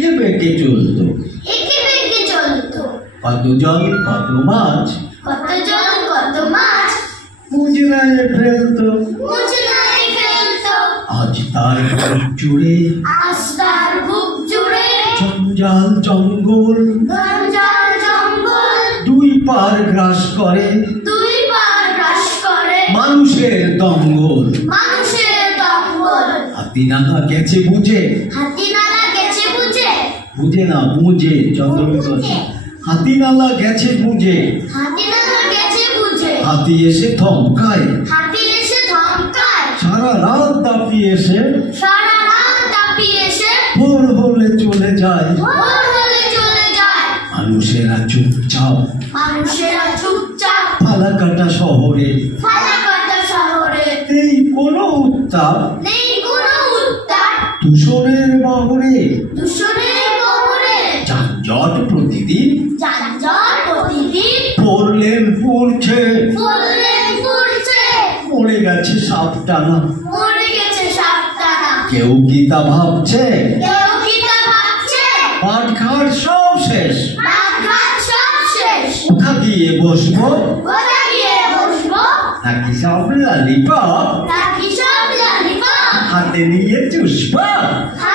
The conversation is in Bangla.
একে বেঁকে চলতো একে বেঁকে চলতো কত জল কত মাছ কত জল কত মাছ মুজরায় ফেলতো মুজরায় ফেলতো আজ তার বুক জুড়ে আজ তার বুক জুড়ে জঞ্জাল জঙ্গল জঞ্জাল জঙ্গল দুই পার গ্রাস করে দুই পার গ্রাস করে মানুষের দঙ্গল মানুষের দঙ্গল হাতিনালা গেছে বুঝে হাতিনালা গেছে বুঝে বুঝে না বুঝে চন্দ্রবিন্দু হাতিনালা গেছে বুঝে হাতিনালা গেছে বুঝে হাতি এসে থমকায় হাতি এসে ধমকায় সারা রাত দাপিয়ে এসে সারা রাত দাপিয়ে এসে ভোর হলে চলে যায় ভোর হলে চলে যায় মানুষেরা চুপচাপ মানুষেরা চুপচাপ ফালাকাটা শহরে ফালাকাটা শহরে এই কোনো উত্তাপ নেই কোনো উত্তাপ দূষণের বহরে দূষণের বহরে যানজট প্রতিদিন যানজট প্রতিদিন পড়লেন পড়ছে ফুললেন ফুলছে মরে গেছে সাপটানা মরে গেছে সাপটানা কেউ কি তা ভাবছে কেউ কি তা ভাবছে পাটঘাট সব শেষ মাঠঘাট সব শেষ কোথা গিয়ে বসবো কোথায় গিয়ে বসবো নাকি সব লালিপপ নাকি সব লালিপপ হাতে নিয়ে চুষবো হাতে